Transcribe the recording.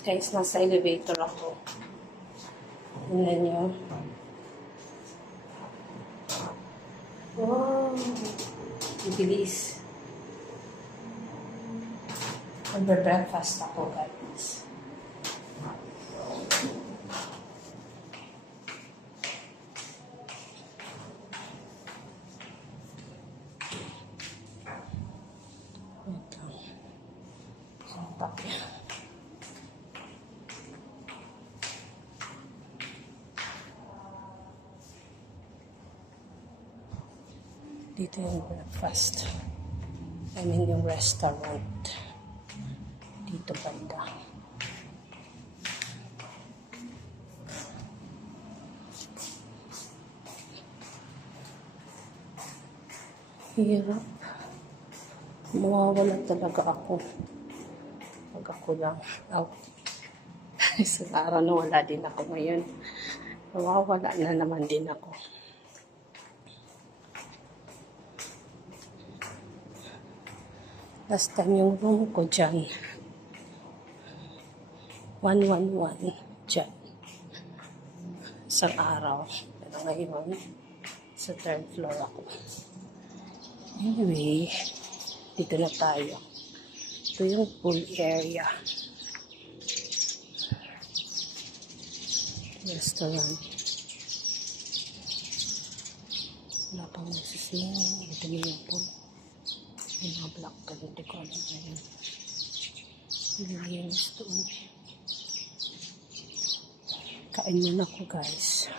Guys, nasa elevator ako. Tingnan nyo. Wow! Bilis. Mag-breakfast ako, guys. Ito. Sampak yan. Dito yung breakfast. I mean yung restaurant. Dito banda. Hirap. Mawawala talaga ako. Pag ako lang out. Isang araw na wala din ako ngayon. Mawawala na naman din ako. Last time yung room ko dyan. 111 dyan. Isang araw. Pero ngayon, sa 3rd floor ako. Anyway, dito na tayo. Ito yung pool area. Restaurant. Wala pang masising. Ito na yung pool. Yung mga black ka, hindi ko alam na yun. Nilinis doon. Kain muna ako, guys.